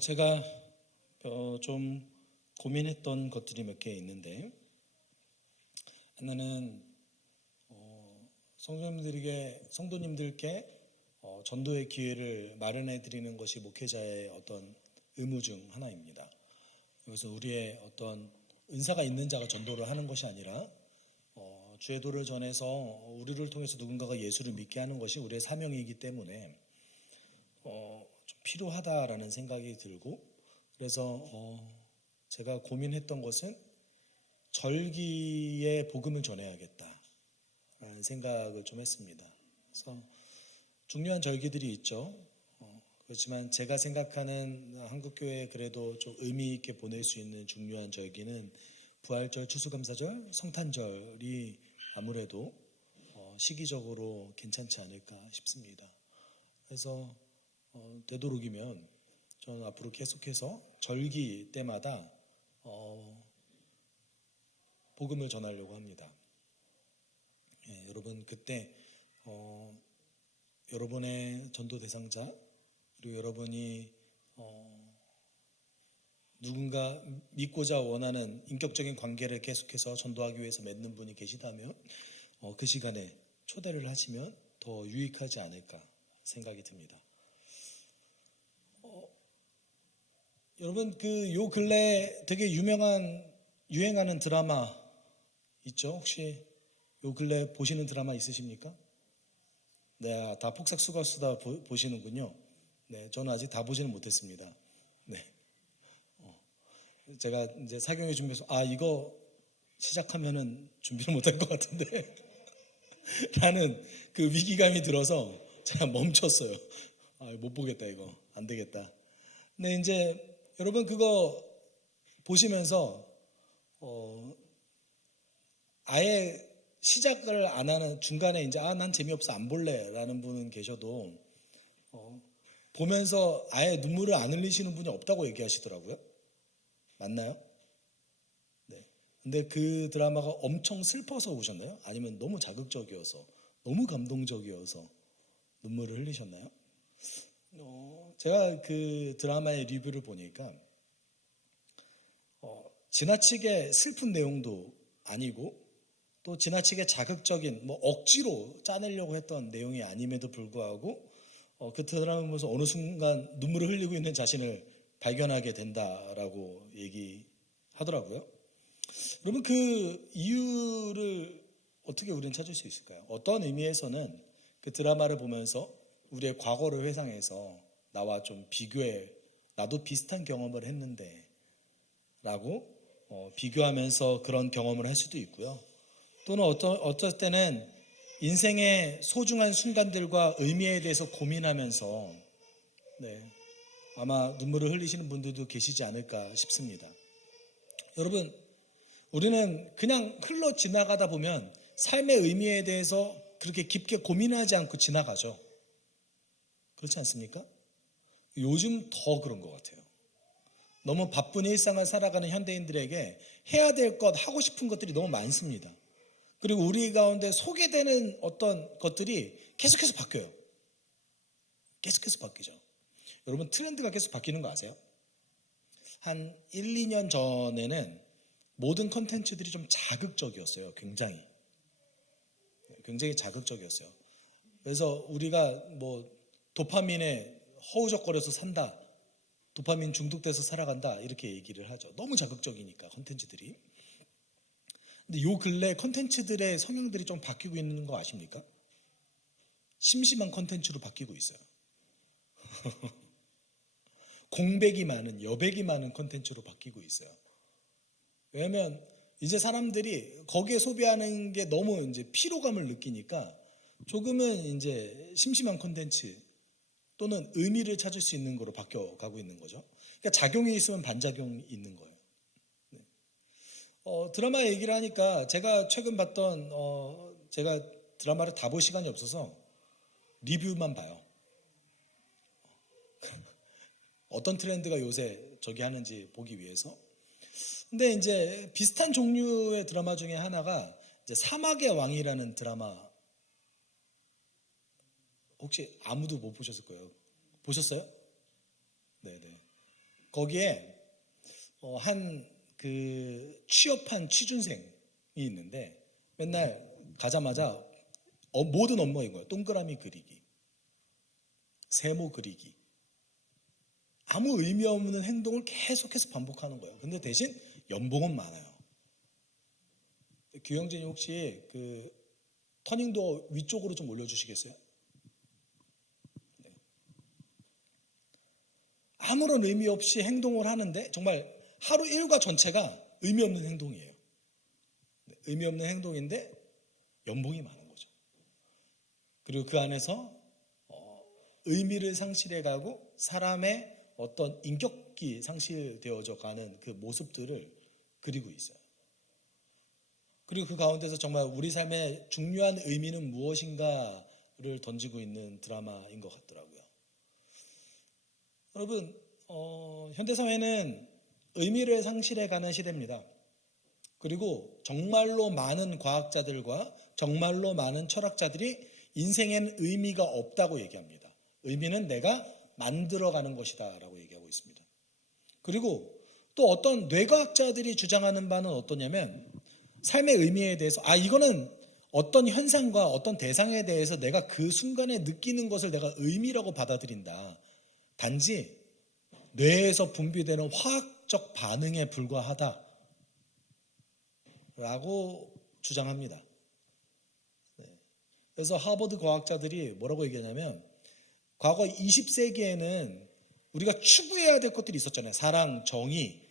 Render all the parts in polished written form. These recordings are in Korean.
제가 좀 고민했던 것들이 몇 개 있는데, 하나는 성도님들께 전도의 기회를 마련해 드리는 것이 목회자의 어떤 의무 중 하나입니다. 그래서 우리의 어떤 은사가 있는 자가 전도를 하는 것이 아니라 주의 도를 전해서 우리를 통해서 누군가가 예수를 믿게 하는 것이 우리의 사명이기 때문에 좀 필요하다라는 생각이 들고, 그래서 제가 고민했던 것은 절기에 복음을 전해야겠다라는 생각을 좀 했습니다. 그래서 중요한 절기들이 있죠. 그렇지만 제가 생각하는 한국교회에 그래도 좀 의미 있게 보낼 수 있는 중요한 절기는 부활절, 추수감사절, 성탄절이 아무래도 시기적으로 괜찮지 않을까 싶습니다. 그래서 되도록이면 저는 앞으로 계속해서 절기 때마다 복음을 전하려고 합니다. 여러분 그때 여러분의 전도 대상자, 그리고 여러분이 누군가 믿고자 원하는 인격적인 관계를 계속해서 전도하기 위해서 맺는 분이 계시다면 그 시간에 초대를 하시면 더 유익하지 않을까 생각이 듭니다. 여러분 요 근래 되게 유행하는 드라마 있죠? 혹시 요 근래 보시는 드라마 있으십니까? 네, 다 폭삭수고수다 보시는군요. 네, 저는 아직 다 보지는 못했습니다. 네, 제가 이제 사경에 준비해서 이거 시작하면은 준비를 못할 것 같은데 라는 그 위기감이 들어서 제가 멈췄어요. 못 보겠다, 이거 안 되겠다. 근데 이제 여러분 그거 보시면서 아예 시작을 안 하는 중간에 이제 난 재미없어 안 볼래라는 분은 계셔도 보면서 아예 눈물을 안 흘리시는 분이 없다고 얘기하시더라고요. 맞나요? 네. 근데 그 드라마가 엄청 슬퍼서 보셨나요? 아니면 너무 자극적이어서, 너무 감동적이어서 눈물을 흘리셨나요? 제가 그 드라마의 리뷰를 보니까 지나치게 슬픈 내용도 아니고 또 지나치게 자극적인 억지로 짜내려고 했던 내용이 아님에도 불구하고 그 드라마 보면서 어느 순간 눈물을 흘리고 있는 자신을 발견하게 된다라고 얘기하더라고요. 여러분 그 이유를 어떻게 우리는 찾을 수 있을까요? 어떤 의미에서는 그 드라마를 보면서 우리의 과거를 회상해서 나와 좀 비교해, 나도 비슷한 경험을 했는데 라고 비교하면서 그런 경험을 할 수도 있고요. 또는 어떨 때는 인생의 소중한 순간들과 의미에 대해서 고민하면서 아마 눈물을 흘리시는 분들도 계시지 않을까 싶습니다. 여러분, 우리는 그냥 흘러 지나가다 보면 삶의 의미에 대해서 그렇게 깊게 고민하지 않고 지나가죠. 그렇지 않습니까? 요즘 더 그런 것 같아요. 너무 바쁜 일상을 살아가는 현대인들에게 해야 될 것, 하고 싶은 것들이 너무 많습니다. 그리고 우리 가운데 소개되는 어떤 것들이 계속해서 바뀌어요. 계속해서 바뀌죠. 여러분 트렌드가 계속 바뀌는 거 아세요? 한 1, 2년 전에는 모든 컨텐츠들이 좀 자극적이었어요. 굉장히 자극적이었어요. 그래서 우리가 도파민에 허우적거려서 산다, 도파민 중독돼서 살아간다 이렇게 얘기를 하죠. 너무 자극적이니까 컨텐츠들이. 근데 요 근래 컨텐츠들의 성향들이 좀 바뀌고 있는 거 아십니까? 심심한 컨텐츠로 바뀌고 있어요. 공백이 많은, 여백이 많은 컨텐츠로 바뀌고 있어요. 왜냐하면 이제 사람들이 거기에 소비하는 게 너무 이제 피로감을 느끼니까 조금은 이제 심심한 컨텐츠 또는 의미를 찾을 수 있는 거로 바뀌어가고 있는 거죠. 그러니까 작용이 있으면 반작용이 있는 거예요. 드라마 얘기를 하니까 제가 최근 봤던 제가 드라마를 다 볼 시간이 없어서 리뷰만 봐요. 어떤 트렌드가 요새 저기 하는지 보기 위해서. 근데 이제 비슷한 종류의 드라마 중에 하나가 이제 사막의 왕이라는 드라마, 혹시 아무도 못 보셨을 거예요. 보셨어요? 네네. 거기에 한 그 취업한 취준생이 있는데 맨날 가자마자 모든 업무가 이거예요. 동그라미 그리기, 세모 그리기, 아무 의미 없는 행동을 계속해서 반복하는 거예요. 근데 대신 연봉은 많아요. 규영진이 혹시 그 터닝도어 위쪽으로 좀 올려주시겠어요? 네. 아무런 의미 없이 행동을 하는데 정말 하루 일과 전체가 의미 없는 행동이에요. 네, 의미 없는 행동인데 연봉이 많은 거죠. 그리고 그 안에서 의미를 상실해가고 사람의 어떤 인격이 상실되어져 가는 그 모습들을 그리고 있어요. 그리고 그 가운데서 정말 우리 삶의 중요한 의미는 무엇인가를 던지고 있는 드라마인 것 같더라고요. 여러분, 현대사회는 의미를 상실해가는 시대입니다. 그리고 정말로 많은 과학자들과 정말로 많은 철학자들이 인생에는 의미가 없다고 얘기합니다. 의미는 내가 만들어가는 것이다 라고 얘기하고 있습니다. 그리고 또 어떤 뇌과학자들이 주장하는 바는 어떠냐면 삶의 의미에 대해서 이거는 어떤 현상과 어떤 대상에 대해서 내가 그 순간에 느끼는 것을 내가 의미라고 받아들인다. 단지 뇌에서 분비되는 화학적 반응에 불과하다 라고 주장합니다. 그래서 하버드 과학자들이 뭐라고 얘기하냐면 과거 20세기에는 우리가 추구해야 될 것들이 있었잖아요. 사랑, 정의.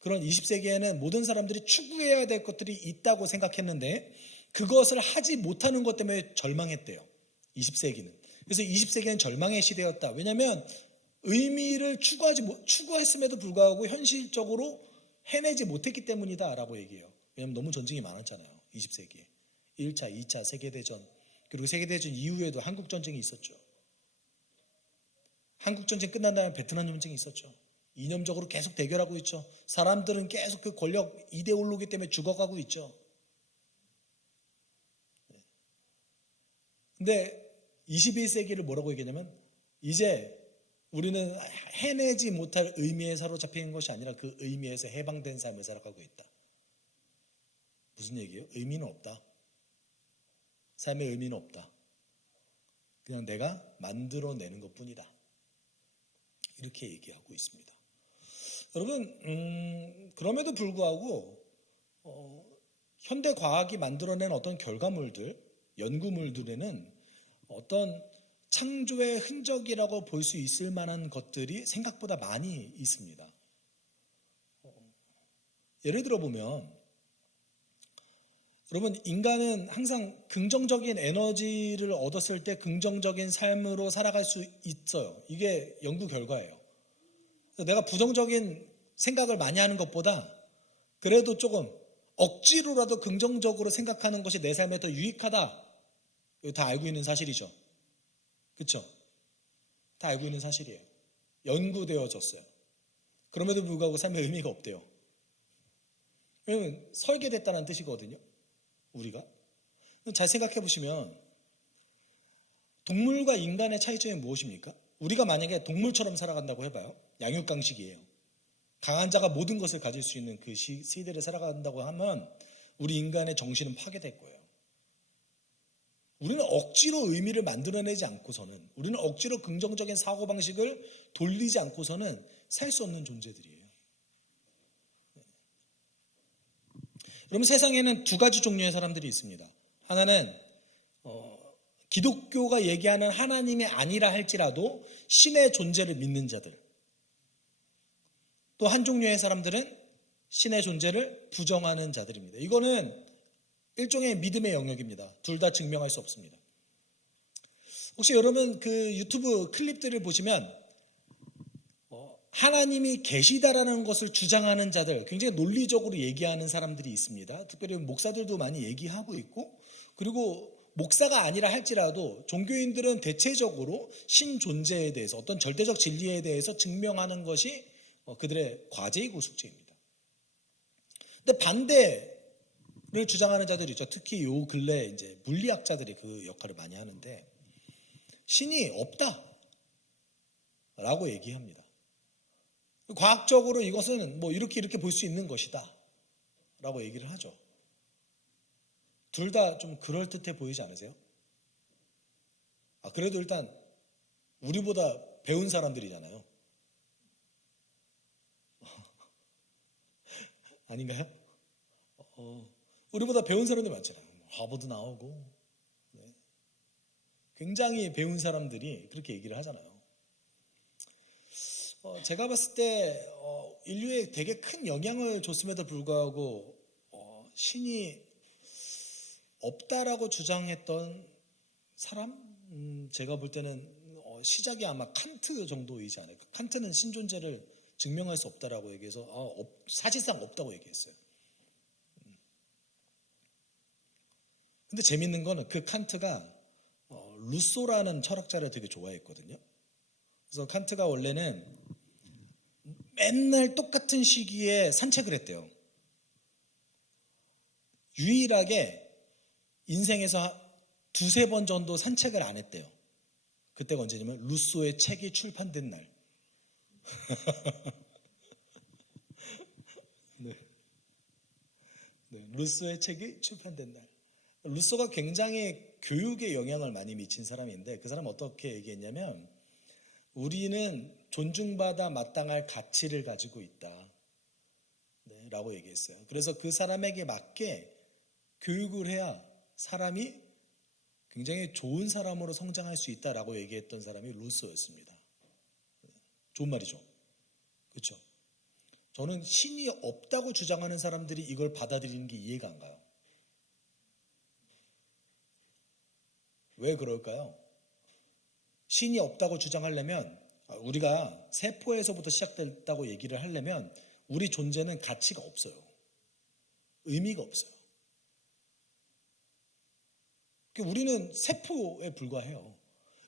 그런 20세기에는 모든 사람들이 추구해야 될 것들이 있다고 생각했는데 그것을 하지 못하는 것 때문에 절망했대요. 20세기는. 그래서 20세기는 절망의 시대였다. 왜냐하면 의미를 추구했음에도 불구하고 현실적으로 해내지 못했기 때문이다 라고 얘기해요. 왜냐하면 너무 전쟁이 많았잖아요. 20세기에. 1차, 2차 세계대전, 그리고 세계대전 이후에도 한국전쟁이 있었죠. 한국전쟁 끝난 다음에 베트남 전쟁이 있었죠. 이념적으로 계속 대결하고 있죠. 사람들은 계속 그 권력 이데올로기 때문에 죽어가고 있죠. 근데 21세기를 뭐라고 얘기하냐면 이제 우리는 해내지 못할 의미에 사로잡힌 것이 아니라 그 의미에서 해방된 삶을 살아가고 있다. 무슨 얘기예요? 의미는 없다. 삶의 의미는 없다. 그냥 내가 만들어내는 것뿐이다. 이렇게 얘기하고 있습니다. 여러분, 그럼에도 불구하고 현대 과학이 만들어낸 어떤 결과물들, 연구물들에는 어떤 창조의 흔적이라고 볼 수 있을 만한 것들이 생각보다 많이 있습니다. 예를 들어 보면 여러분, 인간은 항상 긍정적인 에너지를 얻었을 때 긍정적인 삶으로 살아갈 수 있어요. 이게 연구 결과예요. 내가 부정적인 생각을 많이 하는 것보다 그래도 조금 억지로라도 긍정적으로 생각하는 것이 내 삶에 더 유익하다. 이거 다 알고 있는 사실이죠. 그렇죠? 다 알고 있는 사실이에요. 연구되어졌어요. 그럼에도 불구하고 삶에 의미가 없대요. 왜냐면 설계됐다는 뜻이거든요. 우리가. 잘 생각해 보시면 동물과 인간의 차이점이 무엇입니까? 우리가 만약에 동물처럼 살아간다고 해봐요. 양육강식이에요. 강한 자가 모든 것을 가질 수 있는 그 시대를 살아간다고 하면 우리 인간의 정신은 파괴될 거예요. 우리는 억지로 의미를 만들어내지 않고서는, 우리는 억지로 긍정적인 사고방식을 돌리지 않고서는 살 수 없는 존재들이에요. 여러분, 세상에는 두 가지 종류의 사람들이 있습니다. 하나는 기독교가 얘기하는 하나님이 아니라 할지라도 신의 존재를 믿는 자들. 또 한 종류의 사람들은 신의 존재를 부정하는 자들입니다. 이거는 일종의 믿음의 영역입니다. 둘 다 증명할 수 없습니다. 혹시 여러분 그 유튜브 클립들을 보시면 하나님이 계시다라는 것을 주장하는 자들, 굉장히 논리적으로 얘기하는 사람들이 있습니다. 특별히 목사들도 많이 얘기하고 있고, 그리고 목사가 아니라 할지라도 종교인들은 대체적으로 신 존재에 대해서, 어떤 절대적 진리에 대해서 증명하는 것이 그들의 과제이고 숙제입니다. 근데 반대를 주장하는 자들이 있죠. 특히 요 근래 이제 물리학자들이 그 역할을 많이 하는데, 신이 없다라고 얘기합니다. 과학적으로 이것은 뭐 이렇게 볼 수 있는 것이다 라고 얘기를 하죠. 둘 다 좀 그럴듯해 보이지 않으세요? 그래도 일단 우리보다 배운 사람들이잖아요. 아닌가요? 우리보다 배운 사람들이 많잖아요. 하버드 나오고 굉장히 배운 사람들이 그렇게 얘기를 하잖아요. 제가 봤을 때 인류에 되게 큰 영향을 줬음에도 불구하고 신이 없다라고 주장했던 사람? 제가 볼 때는 시작이 아마 칸트 정도이지 않을까. 칸트는 신존재를 증명할 수 없다라고 얘기해서 사실상 없다고 얘기했어요. 근데 재밌는 거는 그 칸트가 루소라는 철학자를 되게 좋아했거든요. 그래서 칸트가 원래는 맨날 똑같은 시기에 산책을 했대요. 유일하게 인생에서 두세 번 정도 산책을 안 했대요. 그때가 언제냐면 루소의 책이 출판된 날. 네. 루소의 책이 출판된 날. 루소가 굉장히 교육에 영향을 많이 미친 사람인데 그 사람은 어떻게 얘기했냐면 우리는 존중받아 마땅할 가치를 가지고 있다 라고 얘기했어요. 그래서 그 사람에게 맞게 교육을 해야 사람이 굉장히 좋은 사람으로 성장할 수 있다라고 얘기했던 사람이 루소였습니다. 좋은 말이죠. 그렇죠? 저는 신이 없다고 주장하는 사람들이 이걸 받아들이는 게 이해가 안 가요. 왜 그럴까요? 신이 없다고 주장하려면 우리가 세포에서부터 시작됐다고 얘기를 하려면 우리 존재는 가치가 없어요. 의미가 없어요. 우리는 세포에 불과해요.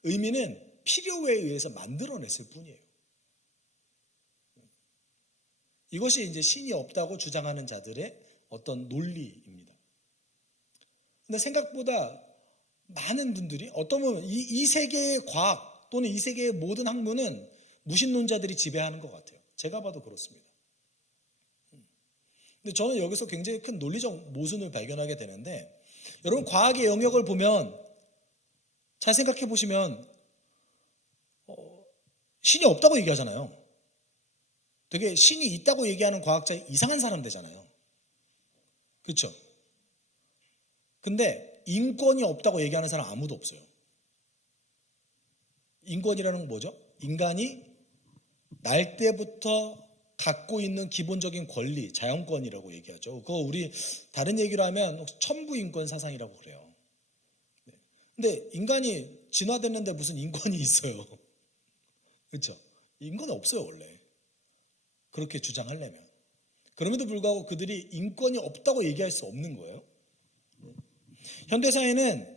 의미는 필요에 의해서 만들어냈을 뿐이에요. 이것이 이제 신이 없다고 주장하는 자들의 어떤 논리입니다. 근데 생각보다 많은 분들이 어떤 보면 이 세계의 과학 또는 이 세계의 모든 학문은 무신론자들이 지배하는 것 같아요. 제가 봐도 그렇습니다. 근데 저는 여기서 굉장히 큰 논리적 모순을 발견하게 되는데 여러분 과학의 영역을 보면 잘 생각해 보시면 신이 없다고 얘기하잖아요. 되게 신이 있다고 얘기하는 과학자 이상한 사람 되잖아요. 그렇죠? 근데 인권이 없다고 얘기하는 사람 아무도 없어요. 인권이라는 건 뭐죠? 인간이 날 때부터 갖고 있는 기본적인 권리, 자연권이라고 얘기하죠. 그거 우리 다른 얘기로 하면 천부인권 사상이라고 그래요. 근데 인간이 진화됐는데 무슨 인권이 있어요? 그렇죠? 인권이 없어요 원래. 그렇게 주장하려면. 그럼에도 불구하고 그들이 인권이 없다고 얘기할 수 없는 거예요. 현대사회는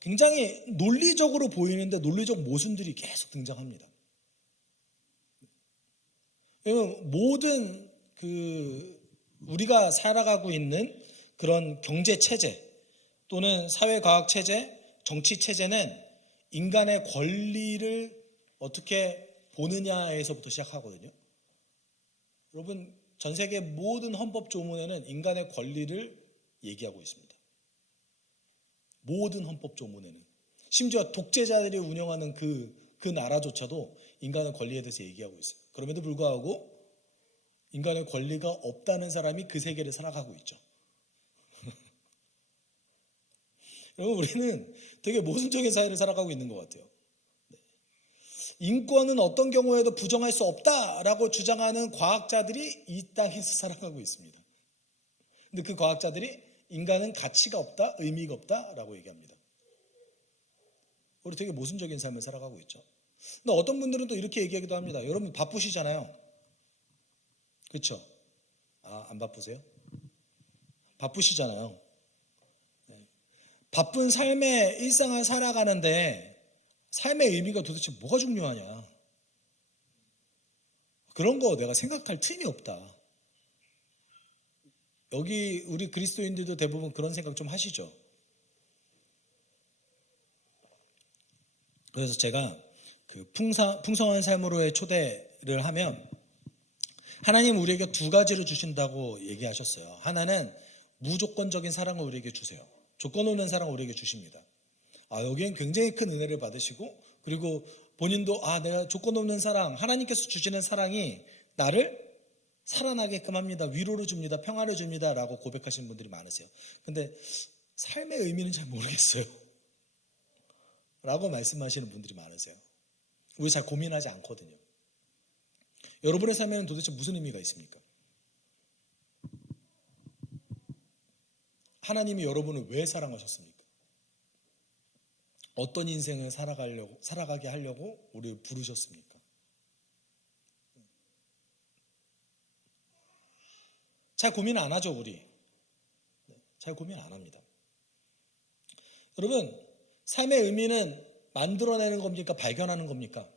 굉장히 논리적으로 보이는데 논리적 모순들이 계속 등장합니다. 왜냐면 모든 우리가 살아가고 있는 그런 경제 체제 또는 사회과학 체제, 정치 체제는 인간의 권리를 어떻게 보느냐에서부터 시작하거든요. 여러분 전 세계 모든 헌법 조문에는 인간의 권리를 얘기하고 있습니다. 모든 헌법 조문에는 심지어 독재자들이 운영하는 그 나라조차도 인간의 권리에 대해서 얘기하고 있어요. 그럼에도 불구하고 인간의 권리가 없다는 사람이 그 세계를 살아가고 있죠. 여러분 우리는 되게 모순적인 사회를 살아가고 있는 것 같아요. 인권은 어떤 경우에도 부정할 수 없다라고 주장하는 과학자들이 이 땅에서 살아가고 있습니다. 근데 그 과학자들이 인간은 가치가 없다, 의미가 없다라고 얘기합니다. 우리 되게 모순적인 삶을 살아가고 있죠. 근데 어떤 분들은 또 이렇게 얘기하기도 합니다. 여러분 바쁘시잖아요. 그렇죠? 안 바쁘세요? 바쁘시잖아요. 바쁜 삶의 일상을 살아가는데 삶의 의미가 도대체 뭐가 중요하냐? 그런 거 내가 생각할 틈이 없다. 여기 우리 그리스도인들도 대부분 그런 생각 좀 하시죠? 그래서 제가 그 풍성한 삶으로의 초대 이해를 하면 하나님 우리에게 두 가지를 주신다고 얘기하셨어요. 하나는 무조건적인 사랑을 우리에게 주세요. 조건 없는 사랑을 우리에게 주십니다. 여기엔 굉장히 큰 은혜를 받으시고 그리고 본인도 내가 조건 없는 사랑, 하나님께서 주시는 사랑이 나를 살아나게끔 합니다. 위로를 줍니다. 평화를 줍니다. 라고 고백하시는 분들이 많으세요. 근데 삶의 의미는 잘 모르겠어요. 라고 말씀하시는 분들이 많으세요. 우리 잘 고민하지 않거든요. 여러분의 삶에는 도대체 무슨 의미가 있습니까? 하나님이 여러분을 왜 사랑하셨습니까? 어떤 인생을 살아가게 하려고 우리를 부르셨습니까? 잘 고민 안 하죠, 우리. 잘 고민 안 합니다. 여러분, 삶의 의미는 만들어내는 겁니까? 발견하는 겁니까?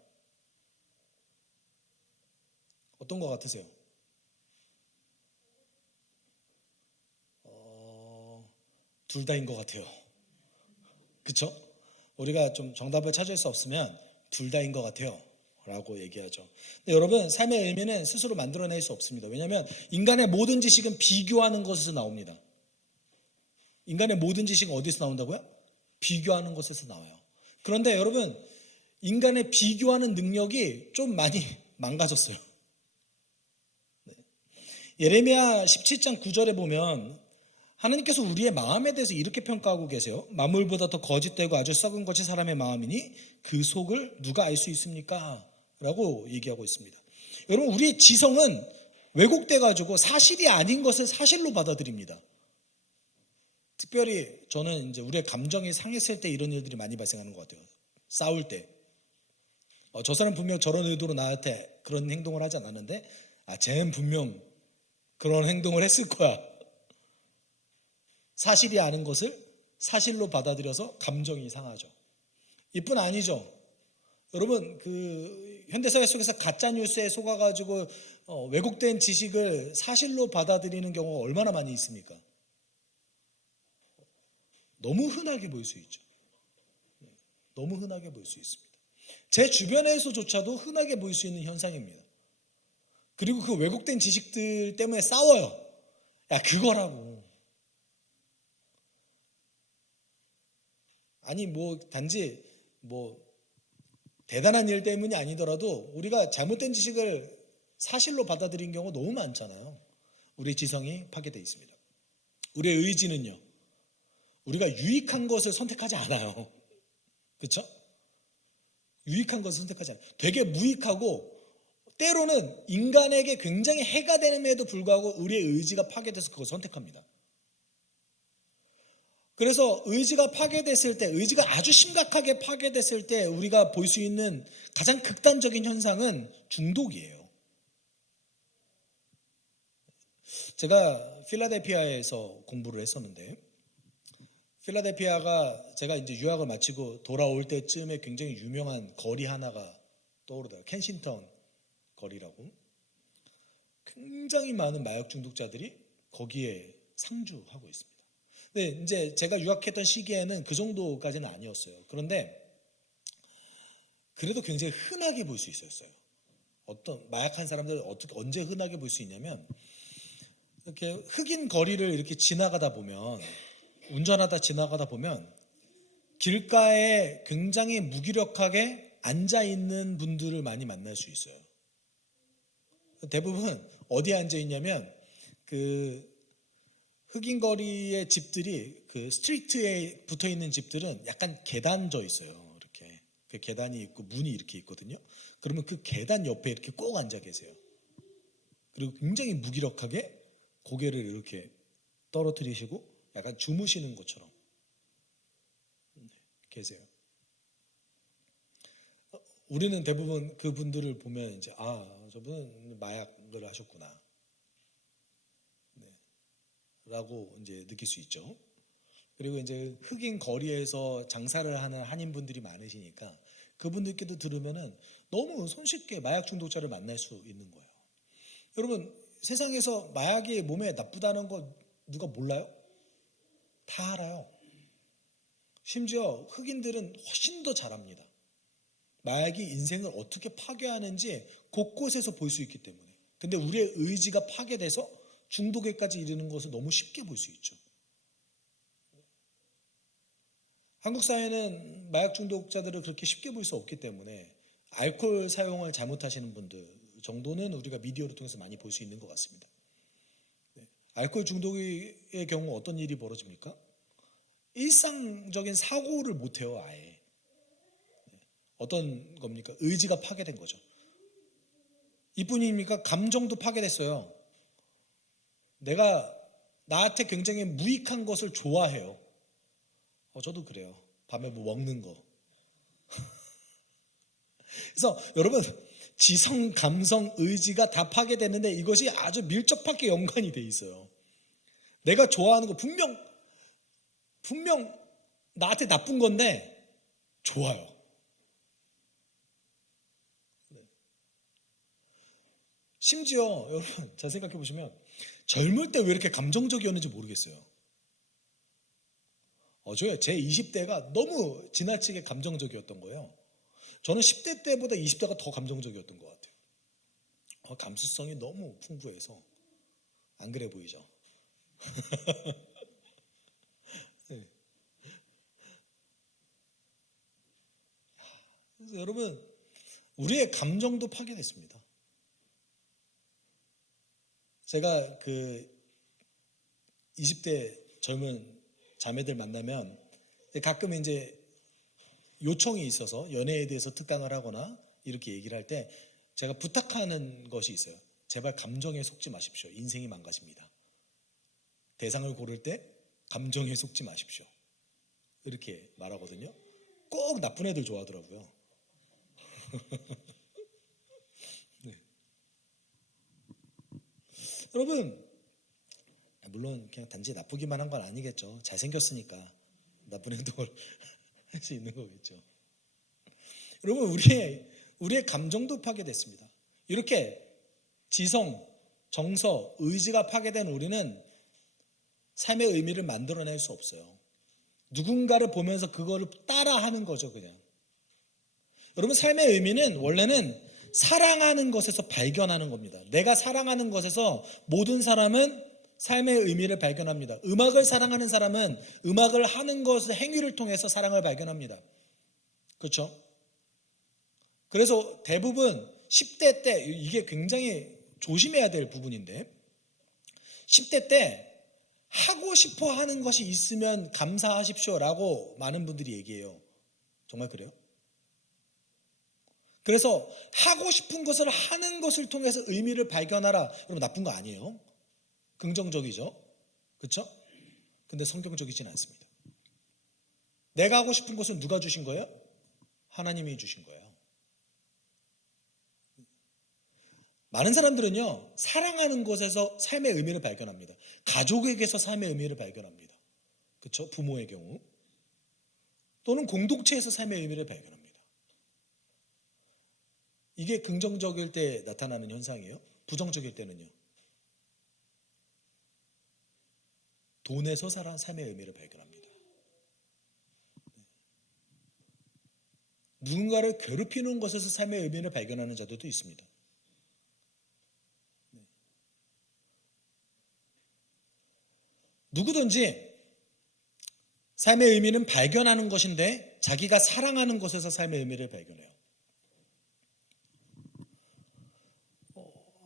어떤 것 같으세요? 둘 다인 것 같아요. 그쵸? 우리가 좀 정답을 찾을 수 없으면 둘 다인 것 같아요. 라고 얘기하죠. 근데 여러분, 삶의 의미는 스스로 만들어낼 수 없습니다. 왜냐하면 인간의 모든 지식은 비교하는 것에서 나옵니다. 인간의 모든 지식은 어디서 나온다고요? 비교하는 것에서 나와요. 그런데 여러분, 인간의 비교하는 능력이 좀 많이 망가졌어요. 네. 예레미야 17장 9절에 보면 하나님께서 우리의 마음에 대해서 이렇게 평가하고 계세요. 만물보다 더 거짓되고 아주 썩은 것이 사람의 마음이니 그 속을 누가 알 수 있습니까? 라고 얘기하고 있습니다. 여러분, 우리의 지성은 왜곡돼 가지고 사실이 아닌 것을 사실로 받아들입니다. 특별히 저는 이제 우리의 감정이 상했을 때 이런 일들이 많이 발생하는 것 같아요. 싸울 때. 저 사람 분명 저런 의도로 나한테 그런 행동을 하지 않았는데 쟤는 분명 그런 행동을 했을 거야. 사실이 아닌 것을 사실로 받아들여서 감정이 상하죠. 이뿐 아니죠. 여러분, 그 현대사회 속에서 가짜 뉴스에 속아가지고 왜곡된 지식을 사실로 받아들이는 경우가 얼마나 많이 있습니까? 너무 흔하게 보일 수 있죠. 너무 흔하게 보일 수 있습니다. 제 주변에서조차도 흔하게 보일 수 있는 현상입니다. 그리고 그 왜곡된 지식들 때문에 싸워요. 야, 그거라고. 아니, 단지 대단한 일 때문이 아니더라도 우리가 잘못된 지식을 사실로 받아들인 경우가 너무 많잖아요. 우리의 지성이 파괴되어 있습니다. 우리의 의지는요, 우리가 유익한 것을 선택하지 않아요. 그렇죠? 유익한 것을 선택하지 않아요. 되게 무익하고 때로는 인간에게 굉장히 해가 되는에도 불구하고 우리의 의지가 파괴돼서 그걸 선택합니다. 그래서 의지가 파괴됐을 때, 의지가 아주 심각하게 파괴됐을 때 우리가 볼 수 있는 가장 극단적인 현상은 중독이에요. 제가 필라델피아에서 공부를 했었는데, 필라델피아가 제가 이제 유학을 마치고 돌아올 때쯤에 굉장히 유명한 거리 하나가 떠오르더라고요. 켄싱턴 거리라고. 굉장히 많은 마약 중독자들이 거기에 상주하고 있습니다. 근데 이제 제가 유학했던 시기에는 그 정도까지는 아니었어요. 그런데 그래도 굉장히 흔하게 볼 수 있었어요. 어떤 마약한 사람들 어떻게 언제 흔하게 볼 수 있냐면 이렇게 흑인 거리를 이렇게 지나가다 보면 운전하다 지나가다 보면 길가에 굉장히 무기력하게 앉아 있는 분들을 많이 만날 수 있어요. 대부분 어디에 앉아 있냐면 그 흑인 거리의 집들이 그 스트리트에 붙어 있는 집들은 약간 계단져 있어요. 이렇게 그 계단이 있고 문이 이렇게 있거든요. 그러면 그 계단 옆에 이렇게 꼭 앉아 계세요. 그리고 굉장히 무기력하게 고개를 이렇게 떨어뜨리시고 약간 주무시는 것처럼 계세요. 우리는 대부분 그분들을 보면 이제 저분은 마약을 하셨구나. 라고 이제 느낄 수 있죠. 그리고 이제 흑인 거리에서 장사를 하는 한인분들이 많으시니까 그분들께도 들으면은 너무 손쉽게 마약 중독자를 만날 수 있는 거예요. 여러분, 세상에서 마약이 몸에 나쁘다는 거 누가 몰라요? 다 알아요. 심지어 흑인들은 훨씬 더 잘합니다. 마약이 인생을 어떻게 파괴하는지 곳곳에서 볼 수 있기 때문에. 근데 우리의 의지가 파괴돼서 중독에까지 이르는 것을 너무 쉽게 볼 수 있죠. 한국 사회는 마약 중독자들을 그렇게 쉽게 볼 수 없기 때문에 알코올 사용을 잘못하시는 분들 정도는 우리가 미디어를 통해서 많이 볼 수 있는 것 같습니다. 알코올 중독의 경우 어떤 일이 벌어집니까? 일상적인 사고를 못해요, 아예. 어떤 겁니까? 의지가 파괴된 거죠. 이뿐입니까? 감정도 파괴됐어요. 내가 나한테 굉장히 무익한 것을 좋아해요. 저도 그래요. 밤에 뭐 먹는 거. 그래서 여러분, 지성, 감성, 의지가 다 파괴됐는데 이것이 아주 밀접하게 연관이 돼 있어요. 내가 좋아하는 거 분명 나한테 나쁜 건데 좋아요. 심지어 여러분 잘 생각해 보시면 젊을 때 왜 이렇게 감정적이었는지 모르겠어요. 제 20대가 너무 지나치게 감정적이었던 거예요. 저는 10대 때보다 20대가 더 감정적이었던 것 같아요. 감수성이 너무 풍부해서 안 그래 보이죠? 네. 그래서 여러분 우리의 감정도 파괴됐습니다. 제가 그 20대 젊은 자매들 만나면 가끔 이제 요청이 있어서 연애에 대해서 특강을 하거나 이렇게 얘기를 할 때 제가 부탁하는 것이 있어요. 제발 감정에 속지 마십시오. 인생이 망가집니다. 대상을 고를 때 감정에 속지 마십시오. 이렇게 말하거든요. 꼭 나쁜 애들 좋아하더라고요. 네. 여러분 물론 그냥 단지 나쁘기만 한 건 아니겠죠. 잘생겼으니까 나쁜 행동을 할 수 있는 거겠죠. 여러분 우리의 감정도 파괴됐습니다. 이렇게 지성, 정서, 의지가 파괴된 우리는 삶의 의미를 만들어낼 수 없어요. 누군가를 보면서 그거를 따라하는 거죠, 그냥. 여러분 삶의 의미는 원래는 사랑하는 것에서 발견하는 겁니다. 내가 사랑하는 것에서 모든 사람은 삶의 의미를 발견합니다. 음악을 사랑하는 사람은 음악을 하는 것의 행위를 통해서 사랑을 발견합니다. 그렇죠? 그래서 대부분 10대 때 이게 굉장히 조심해야 될 부분인데 10대 때 하고 싶어 하는 것이 있으면 감사하십시오라고 많은 분들이 얘기해요. 정말 그래요? 그래서 하고 싶은 것을 하는 것을 통해서 의미를 발견하라. 여러분 나쁜 거 아니에요. 긍정적이죠. 그렇죠? 근데 성경적이진 않습니다. 내가 하고 싶은 것은 누가 주신 거예요? 하나님이 주신 거예요. 많은 사람들은요. 사랑하는 것에서 삶의 의미를 발견합니다. 가족에게서 삶의 의미를 발견합니다. 그렇죠? 부모의 경우. 또는 공동체에서 삶의 의미를 발견합니다. 이게 긍정적일 때 나타나는 현상이에요. 부정적일 때는요. 돈에서 살아난 삶의 의미를 발견합니다. 누군가를 괴롭히는 것에서 삶의 의미를 발견하는 자들도 있습니다. 누구든지 삶의 의미는 발견하는 것인데 자기가 사랑하는 것에서 삶의 의미를 발견해요.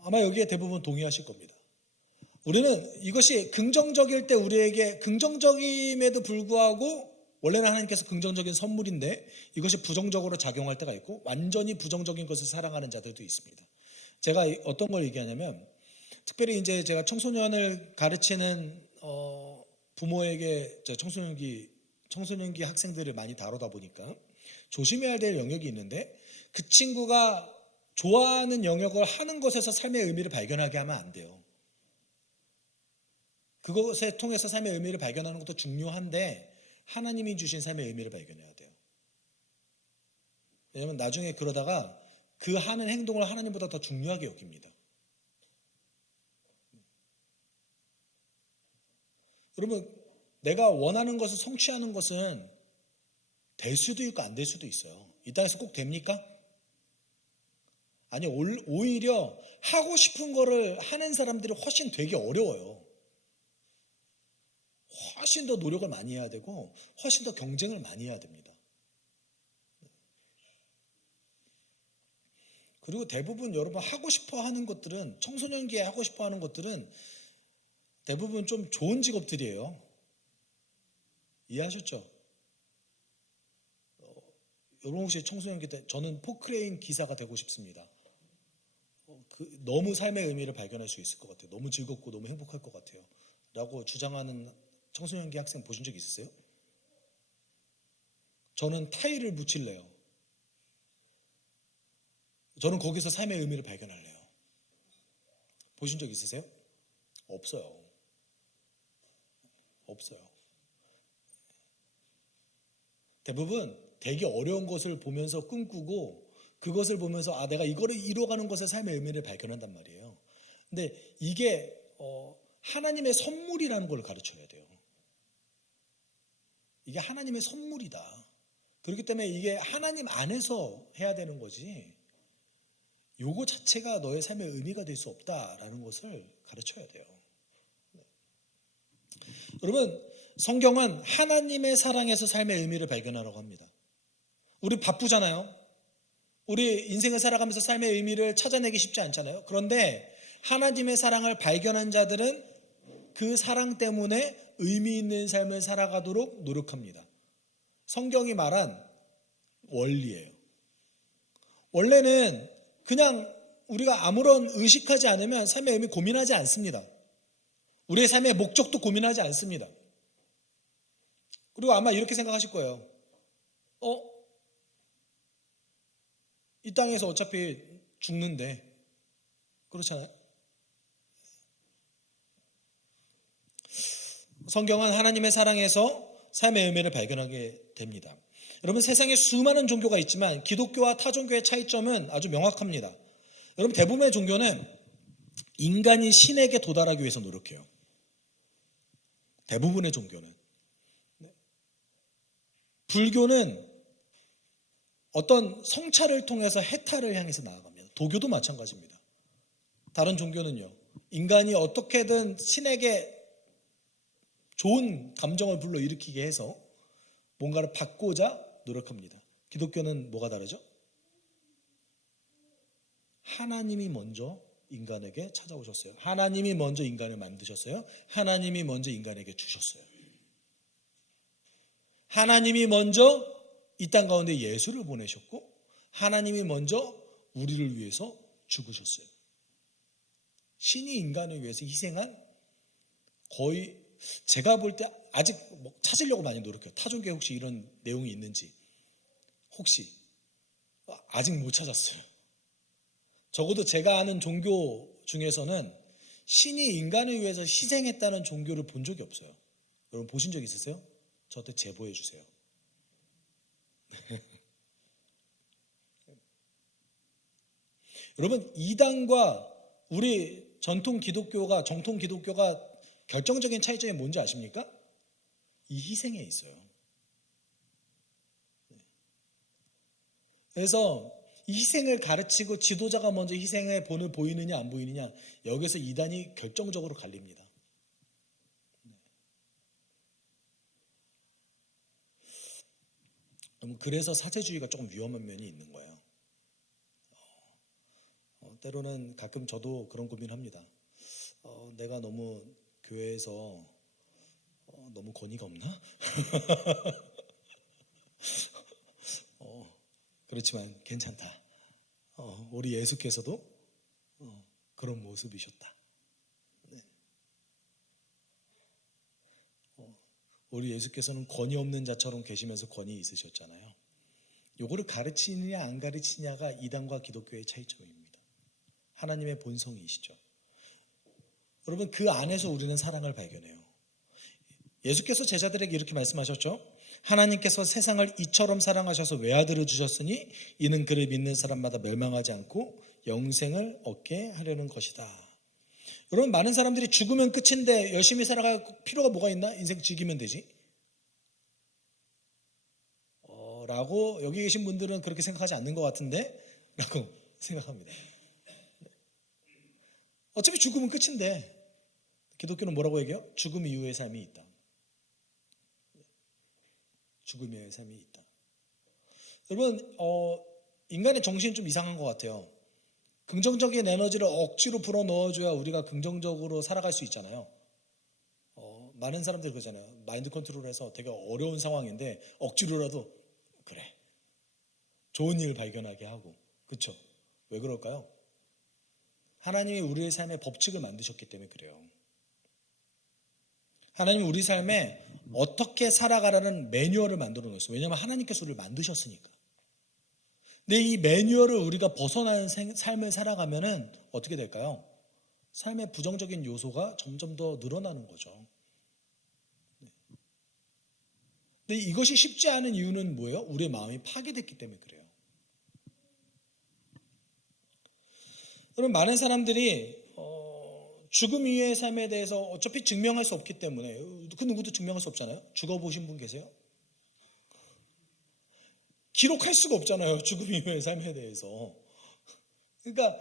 아마 여기에 대부분 동의하실 겁니다. 우리는 이것이 긍정적일 때 우리에게 긍정적임에도 불구하고 원래는 하나님께서 긍정적인 선물인데 이것이 부정적으로 작용할 때가 있고 완전히 부정적인 것을 사랑하는 자들도 있습니다. 제가 어떤 걸 얘기하냐면 특별히 이제 제가 청소년을 가르치는 부모에게 청소년기 학생들을 많이 다루다 보니까 조심해야 될 영역이 있는데 그 친구가 좋아하는 영역을 하는 것에서 삶의 의미를 발견하게 하면 안 돼요. 그것에 통해서 삶의 의미를 발견하는 것도 중요한데 하나님이 주신 삶의 의미를 발견해야 돼요. 왜냐하면 나중에 그러다가 그 하는 행동을 하나님보다 더 중요하게 여깁니다. 여러분 내가 원하는 것을 성취하는 것은 될 수도 있고 안 될 수도 있어요. 이 땅에서 꼭 됩니까? 아니, 오히려 하고 싶은 거를 하는 사람들이 훨씬 되게 어려워요. 훨씬 더 노력을 많이 해야 되고 훨씬 더 경쟁을 많이 해야 됩니다. 그리고 대부분 여러분 하고 싶어 하는 것들은, 청소년기에 하고 싶어 하는 것들은 대부분 좀 좋은 직업들이에요. 이해하셨죠? 여러분 혹시 청소년기 때 저는 포크레인 기사가 되고 싶습니다. 너무 삶의 의미를 발견할 수 있을 것 같아요. 너무 즐겁고 너무 행복할 것 같아요. 라고 주장하는 청소년기 학생 보신 적 있으세요? 저는 타일을 묻힐래요. 저는 거기서 삶의 의미를 발견할래요. 보신 적 있으세요? 없어요. 없어요. 대부분 되게 어려운 것을 보면서 꿈꾸고 그것을 보면서 내가 이거를 이뤄가는 것에 삶의 의미를 발견한단 말이에요. 근데 이게 하나님의 선물이라는 걸 가르쳐야 돼요. 이게 하나님의 선물이다. 그렇기 때문에 이게 하나님 안에서 해야 되는 거지, 요거 자체가 너의 삶의 의미가 될 수 없다라는 것을 가르쳐야 돼요. 여러분, 성경은 하나님의 사랑에서 삶의 의미를 발견하라고 합니다. 우리 바쁘잖아요. 우리 인생을 살아가면서 삶의 의미를 찾아내기 쉽지 않잖아요. 그런데 하나님의 사랑을 발견한 자들은 그 사랑 때문에 의미 있는 삶을 살아가도록 노력합니다. 성경이 말한 원리예요. 원래는 그냥 우리가 아무런 의식하지 않으면 삶의 의미 고민하지 않습니다. 우리의 삶의 목적도 고민하지 않습니다. 그리고 아마 이렇게 생각하실 거예요. 이 땅에서 어차피 죽는데, 그렇잖아요. 성경은 하나님의 사랑에서 삶의 의미를 발견하게 됩니다. 여러분, 세상에 수많은 종교가 있지만 기독교와 타 종교의 차이점은 아주 명확합니다. 여러분, 대부분의 종교는 인간이 신에게 도달하기 위해서 노력해요. 대부분의 종교는. 불교는 어떤 성찰을 통해서 해탈을 향해서 나아갑니다. 도교도 마찬가지입니다. 다른 종교는요, 인간이 어떻게든 신에게 좋은 감정을 불러일으키게 해서 뭔가를 받고자 노력합니다. 기독교는 뭐가 다르죠? 하나님이 먼저 인간에게 찾아오셨어요. 하나님이 먼저 인간을 만드셨어요. 하나님이 먼저 인간에게 주셨어요. 하나님이 먼저 이 땅 가운데 예수를 보내셨고, 하나님이 먼저 우리를 위해서 죽으셨어요. 신이 인간을 위해서 희생한, 거의 제가 볼 때 아직 찾으려고 많이 노력해요. 타종교에 혹시 이런 내용이 있는지 혹시 아직 못 찾았어요. 적어도 제가 아는 종교 중에서는 신이 인간을 위해서 희생했다는 종교를 본 적이 없어요. 여러분 보신 적 있으세요? 저한테 제보해 주세요. 여러분, 이단과 우리 정통 기독교가 결정적인 차이점이 뭔지 아십니까? 이 희생에 있어요. 그래서 이 희생을 가르치고 지도자가 먼저 희생의 본을 보이느냐 안 보이느냐, 여기서 이단이 결정적으로 갈립니다. 그래서 사제주의가 조금 위험한 면이 있는 거예요. 때로는 가끔 저도 그런 고민합니다. 내가 너무 교회에서 너무 권위가 없나? 그렇지만 괜찮다. 우리 예수께서도 그런 모습이셨다. 네. 우리 예수께서는 권위 없는 자처럼 계시면서 권위 있으셨잖아요. 요거를 가르치느냐 안 가르치느냐가 이단과 기독교의 차이점입니다. 하나님의 본성이시죠. 여러분, 그 안에서 우리는 사랑을 발견해요. 예수께서 제자들에게 이렇게 말씀하셨죠. 하나님께서 세상을 이처럼 사랑하셔서 외아들을 주셨으니 이는 그를 믿는 사람마다 멸망하지 않고 영생을 얻게 하려는 것이다. 여러분, 많은 사람들이 죽으면 끝인데 열심히 살아갈 필요가 뭐가 있나? 인생 즐기면 되지? 라고 여기 계신 분들은 그렇게 생각하지 않는 것 같은데 라고 생각합니다. 어차피 죽음은 끝인데 기독교는 뭐라고 얘기해요? 죽음 이후의 삶이 있다. 죽음 이후의 삶이 있다. 여러분 인간의 정신이 좀 이상한 것 같아요. 긍정적인 에너지를 억지로 불어넣어줘야 우리가 긍정적으로 살아갈 수 있잖아요. 많은 사람들이 그러잖아요. 마인드 컨트롤해서 되게 어려운 상황인데 억지로라도 그래 좋은 일 발견하게 하고. 그렇죠? 왜 그럴까요? 하나님이 우리의 삶에 법칙을 만드셨기 때문에 그래요. 하나님이 우리 삶에 어떻게 살아가라는 매뉴얼을 만들어 놓았어요. 왜냐하면 하나님께서 우리를 만드셨으니까. 근데 이 매뉴얼을 우리가 벗어나는 삶을 살아가면은 어떻게 될까요? 삶의 부정적인 요소가 점점 더 늘어나는 거죠. 근데 이것이 쉽지 않은 이유는 뭐예요? 우리의 마음이 파괴됐기 때문에 그래요. 그럼 많은 사람들이 죽음 이후의 삶에 대해서 어차피 증명할 수 없기 때문에 그 누구도 증명할 수 없잖아요. 죽어보신 분 계세요? 기록할 수가 없잖아요. 죽음 이후의 삶에 대해서. 그러니까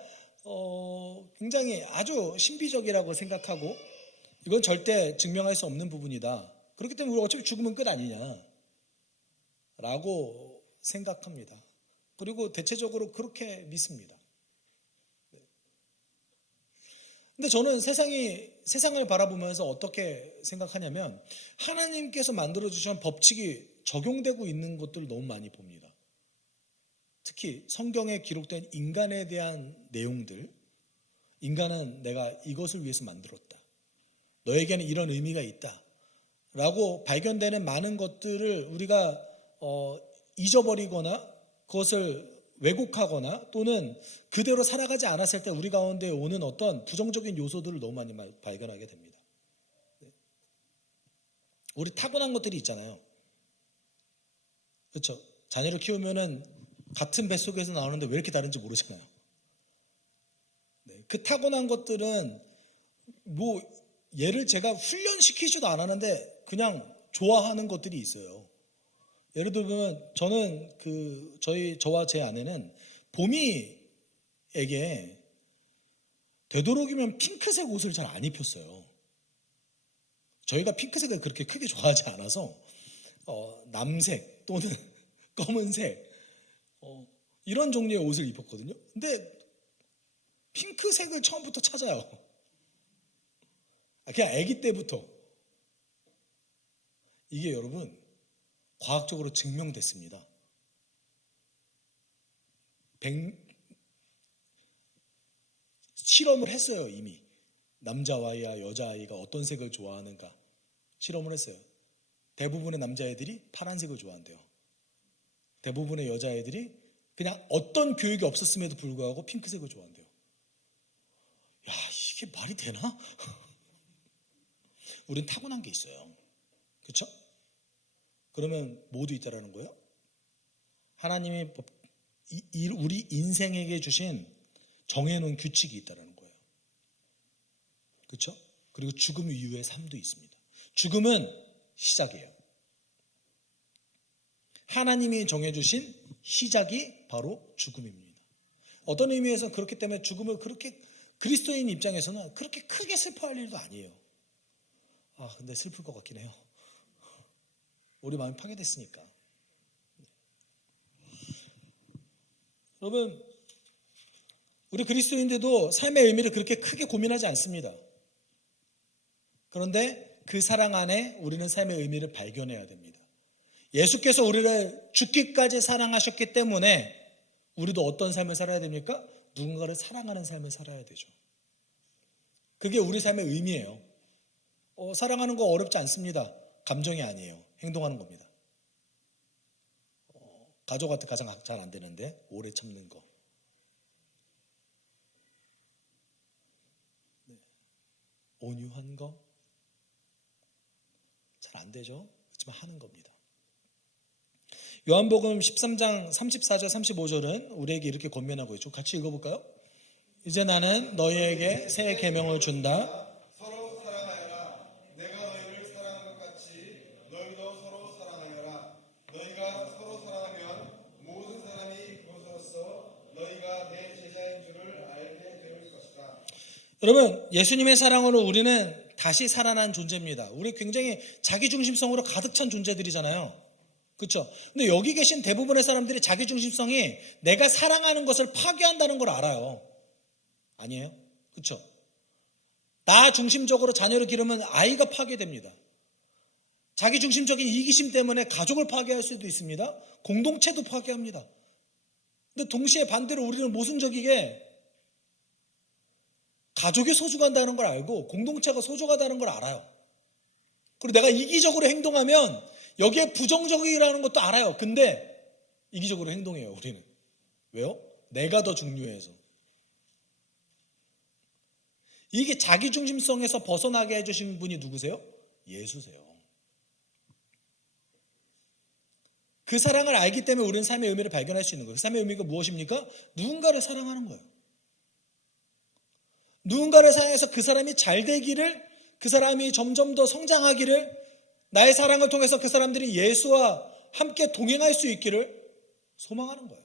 굉장히 아주 신비적이라고 생각하고 이건 절대 증명할 수 없는 부분이다. 그렇기 때문에 우리 어차피 죽으면 끝 아니냐 라고 생각합니다. 그리고 대체적으로 그렇게 믿습니다. 근데 저는 세상을 바라보면서 어떻게 생각하냐면 하나님께서 만들어주신 법칙이 적용되고 있는 것들을 너무 많이 봅니다. 특히 성경에 기록된 인간에 대한 내용들, 인간은 내가 이것을 위해서 만들었다. 너에게는 이런 의미가 있다. 라고 발견되는 많은 것들을 우리가 잊어버리거나 그것을 왜곡하거나 또는 그대로 살아가지 않았을 때 우리 가운데 오는 어떤 부정적인 요소들을 너무 많이 발견하게 됩니다. 우리 타고난 것들이 있잖아요. 그렇죠? 자녀를 키우면은 같은 뱃속에서 나오는데 왜 이렇게 다른지 모르잖아요. 그 타고난 것들은 뭐 얘를 제가 훈련시키지도 않았는데 그냥 좋아하는 것들이 있어요. 예를 들면 저는 저와 제 아내는 봄이에게 되도록이면 핑크색 옷을 잘 안 입혔어요. 저희가 핑크색을 그렇게 크게 좋아하지 않아서 남색 또는 검은색 이런 종류의 옷을 입혔거든요. 근데 핑크색을 처음부터 찾아요. 그냥 아기 때부터. 이게 여러분 과학적으로 증명됐습니다. 실험을 했어요. 이미 남자아이와 여자아이가 어떤 색을 좋아하는가 실험을 했어요. 대부분의 남자애들이 파란색을 좋아한대요. 대부분의 여자애들이 그냥 어떤 교육이 없었음에도 불구하고 핑크색을 좋아한대요. 야, 이게 말이 되나? 우린 타고난 게 있어요. 그렇죠? 그러면 모두 있다라는 거예요? 하나님이 우리 인생에게 주신 정해놓은 규칙이 있다라는 거예요. 그렇죠? 그리고 죽음 이후의 삶도 있습니다. 죽음은 시작이에요. 하나님이 정해주신 시작이 바로 죽음입니다. 어떤 의미에서 그렇기 때문에 죽음을 그렇게 그리스도인 입장에서는 그렇게 크게 슬퍼할 일도 아니에요. 근데 슬플 것 같긴 해요. 우리 마음이 파괴됐으니까. 여러분, 우리 그리스도인들도 삶의 의미를 그렇게 크게 고민하지 않습니다. 그런데 그 사랑 안에 우리는 삶의 의미를 발견해야 됩니다. 예수께서 우리를 죽기까지 사랑하셨기 때문에 우리도 어떤 삶을 살아야 됩니까? 누군가를 사랑하는 삶을 살아야 되죠. 그게 우리 삶의 의미예요. 사랑하는 거 어렵지 않습니다. 감정이 아니에요. 행동하는 겁니다. 가족한테 가장 잘 안 되는데 오래 참는 거. 온유한 거 잘 안 되죠. 그렇지만 하는 겁니다. 요한복음 13장 34절 35절은 우리에게 이렇게 권면하고 있죠. 같이 읽어볼까요? 이제 나는 너희에게 새 계명을 준다. 서로 사랑하여라. 내가 너희를 사랑한 것 같이 너희도 서로 사랑하여라. 너희가 서로 사랑하면 여러분, 예수님의 사랑으로 우리는 다시 살아난 존재입니다. 우리 굉장히 자기중심성으로 가득 찬 존재들이잖아요. 그렇죠? 근데 여기 계신 대부분의 사람들이 자기중심성이 내가 사랑하는 것을 파괴한다는 걸 알아요. 아니에요? 그렇죠? 나 중심적으로 자녀를 기르면 아이가 파괴됩니다. 자기중심적인 이기심 때문에 가족을 파괴할 수도 있습니다. 공동체도 파괴합니다. 근데 동시에 반대로 우리는 모순적이게 가족이 소중하다는 걸 알고 공동체가 소중하다는 걸 알아요. 그리고 내가 이기적으로 행동하면 여기에 부정적이라는 것도 알아요. 근데 이기적으로 행동해요, 우리는. 왜요? 내가 더 중요해서. 이게 자기중심성에서 벗어나게 해주신 분이 누구세요? 예수세요. 그 사랑을 알기 때문에 우리는 삶의 의미를 발견할 수 있는 거예요. 그 삶의 의미가 무엇입니까? 누군가를 사랑하는 거예요. 누군가를 사랑해서 그 사람이 잘 되기를, 그 사람이 점점 더 성장하기를, 나의 사랑을 통해서 그 사람들이 예수와 함께 동행할 수 있기를 소망하는 거예요.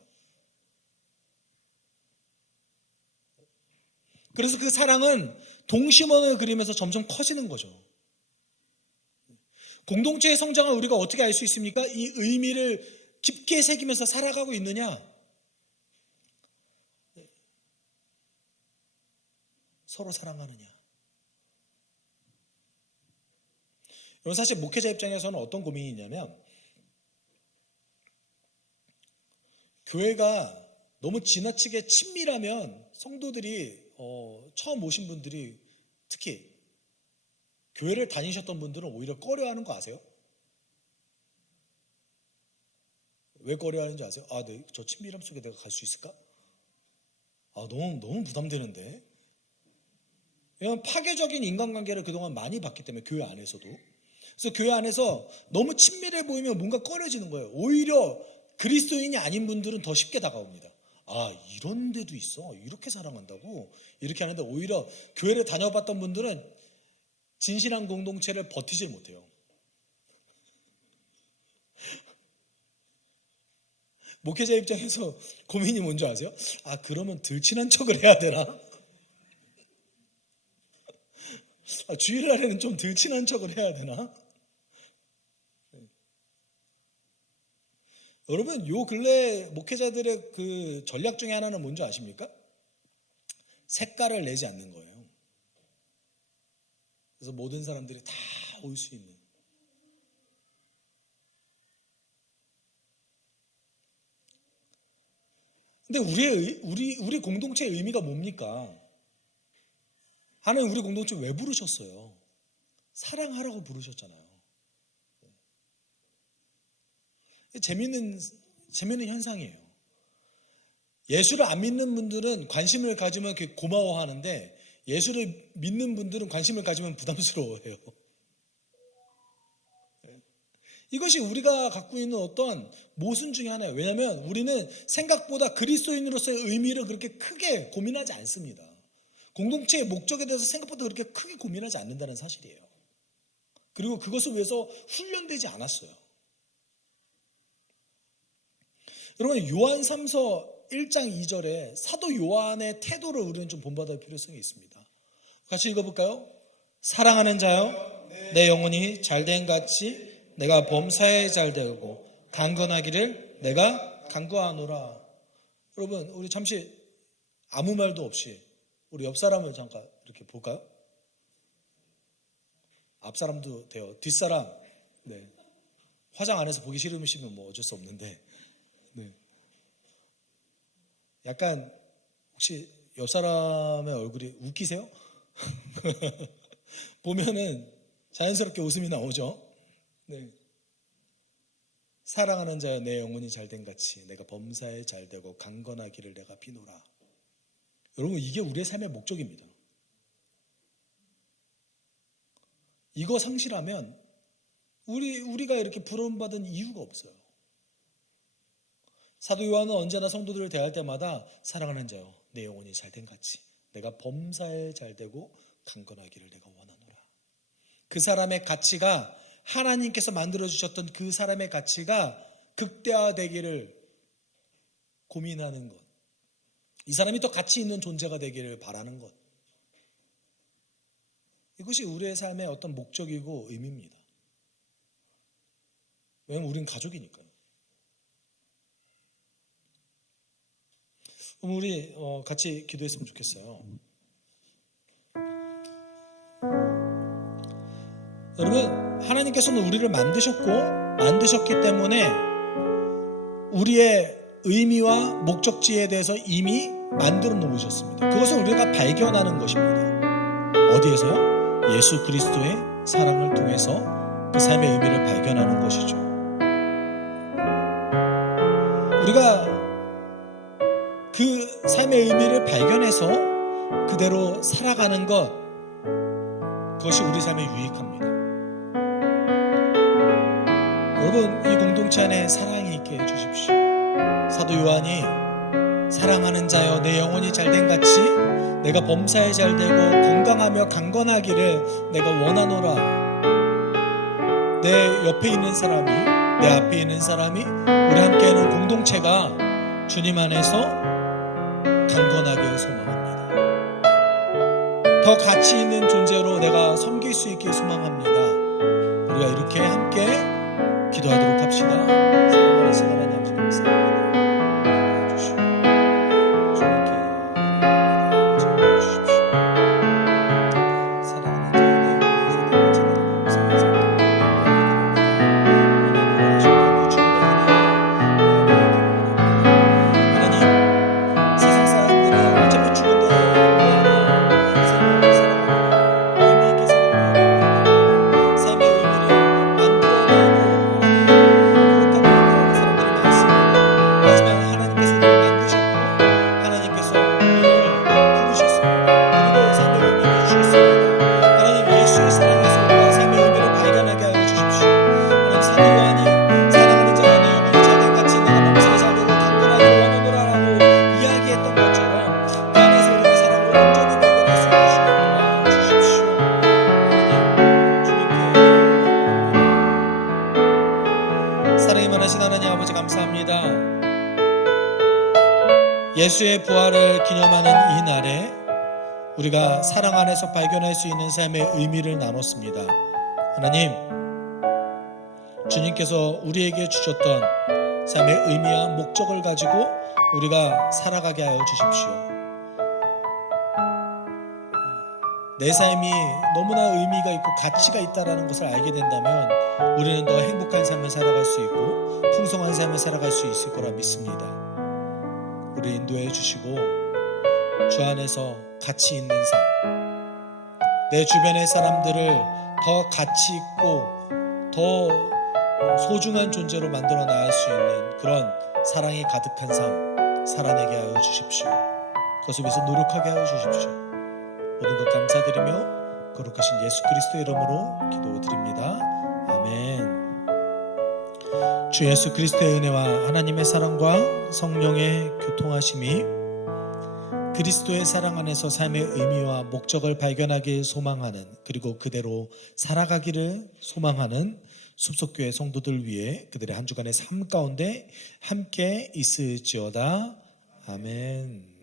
그래서 그 사랑은 동심원을 그리면서 점점 커지는 거죠. 공동체의 성장을 우리가 어떻게 알 수 있습니까? 이 의미를 깊게 새기면서 살아가고 있느냐? 서로 사랑하느냐? 여러분, 사실 목회자 입장에서는 어떤 고민이 있냐면, 교회가 너무 지나치게 친밀하면 성도들이 처음 오신 분들이 특히 교회를 다니셨던 분들은 오히려 꺼려하는 거 아세요? 왜 꺼려하는지 아세요? 네, 저 친밀함 속에 내가 갈 수 있을까? 너무 부담되는데. 왜냐하면 파괴적인 인간관계를 그동안 많이 봤기 때문에, 교회 안에서도. 그래서 교회 안에서 너무 친밀해 보이면 뭔가 꺼려지는 거예요. 오히려 그리스도인이 아닌 분들은 더 쉽게 다가옵니다. 이런 데도 있어. 이렇게 사랑한다고. 이렇게 하는데 오히려 교회를 다녀봤던 분들은 진실한 공동체를 버티질 못해요. 목회자 입장에서 고민이 뭔지 아세요? 그러면 들친한 척을 해야 되나? 주일날에는 좀 들친한 척을 해야 되나? 여러분, 요 근래 목회자들의 그 전략 중에 하나는 뭔지 아십니까? 색깔을 내지 않는 거예요. 그래서 모든 사람들이 다 올 수 있는. 근데 우리 공동체의 의미가 뭡니까? 하나님 우리 공동체 왜 부르셨어요? 사랑하라고 부르셨잖아요. 재밌는 현상이에요. 예수를 안 믿는 분들은 관심을 가지면 고마워하는데, 예수를 믿는 분들은 관심을 가지면 부담스러워해요. 이것이 우리가 갖고 있는 어떤 모순 중에 하나예요. 왜냐하면 우리는 생각보다 그리스도인으로서의 의미를 그렇게 크게 고민하지 않습니다. 공동체의 목적에 대해서 생각보다 그렇게 크게 고민하지 않는다는 사실이에요. 그리고 그것을 위해서 훈련되지 않았어요. 여러분, 요한 3서 1장 2절에 사도 요한의 태도를 우리는 좀 본받을 필요성이 있습니다. 같이 읽어볼까요? 사랑하는 자여, 내 영혼이 잘된 같이 내가 범사에 잘되고 강건하기를 내가 간구하노라. 여러분, 우리 잠시 아무 말도 없이 우리 옆 사람을 잠깐 이렇게 볼까요? 앞 사람도 돼요. 뒷사람, 네. 화장 안 해서 보기 싫으시면 뭐 어쩔 수 없는데, 네. 약간 혹시 옆 사람의 얼굴이 웃기세요? 보면은 자연스럽게 웃음이 나오죠. 네. 사랑하는 자여, 내 영혼이 잘된 같이 내가 범사에 잘되고 강건하기를 내가 비노라. 여러분, 이게 우리의 삶의 목적입니다. 이거 상실하면 우리가 이렇게 부름받은 이유가 없어요. 사도 요한은 언제나 성도들을 대할 때마다 사랑하는 자여, 내 영혼이 잘된 같이 내가 범사에 잘되고 강건하기를 내가 원하노라. 그 사람의 가치가, 하나님께서 만들어주셨던 그 사람의 가치가 극대화되기를 고민하는 것, 이 사람이 더 가치 있는 존재가 되기를 바라는 것, 이것이 우리의 삶의 어떤 목적이고 의미입니다. 왜냐하면 우린 가족이니까요. 그럼 우리 같이 기도했으면 좋겠어요. 여러분, 하나님께서는 우리를 만드셨기 때문에 우리의 의미와 목적지에 대해서 이미 만들어 놓으셨습니다. 그것을 우리가 발견하는 것입니다. 어디에서요? 예수 그리스도의 사랑을 통해서 그 삶의 의미를 발견하는 것이죠. 우리가 그 삶의 의미를 발견해서 그대로 살아가는 그것이 우리 삶에 유익합니다. 여러분, 이 공동체 안에 사랑이 있게 해주십시오. 사도 요한이 사랑하는 자여 내 영혼이 잘된 같이 내가 범사에 잘되고 건강하며 강건하기를 내가 원하노라. 내 옆에 있는 사람이, 내 앞에 있는 사람이, 우리 함께 있는 공동체가 주님 안에서 강건하게 소망합니다. 더 가치 있는 존재로 내가 섬길 수 있게 소망합니다. 우리가 이렇게 함께 기도하도록 합시다. 사랑하는 하나님 아버지 감사합니다. 예수의 부활을 기념하는 이 날에 우리가 사랑 안에서 발견할 수 있는 삶의 의미를 나눴습니다. 하나님, 주님께서 우리에게 주셨던 삶의 의미와 목적을 가지고 우리가 살아가게 하여 주십시오. 내 삶이 너무나 의미가 있고 가치가 있다는 것을 알게 된다면 우리는 더 행복한 삶을 살아갈 수 있고 풍성한 삶을 살아갈 수 있을 거라 믿습니다. 우리 인도해 주시고 주 안에서 가치 있는 삶, 내 주변의 사람들을 더 가치 있고 더 소중한 존재로 만들어 나갈 수 있는 그런 사랑이 가득한 삶 살아내게 하여 주십시오. 그것을 위해서 노력하게 하여 주십시오. 모든 것 감사드리며 거룩하신 예수 그리스도의 이름으로 기도드립니다. 아멘. 주 예수 그리스도의 은혜와 하나님의 사랑과 성령의 교통하심이 그리스도의 사랑 안에서 삶의 의미와 목적을 발견하길 소망하는, 그리고 그대로 살아가기를 소망하는 숲속교회 성도들 위해 그들의 한 주간의 삶 가운데 함께 있을지어다. 아멘.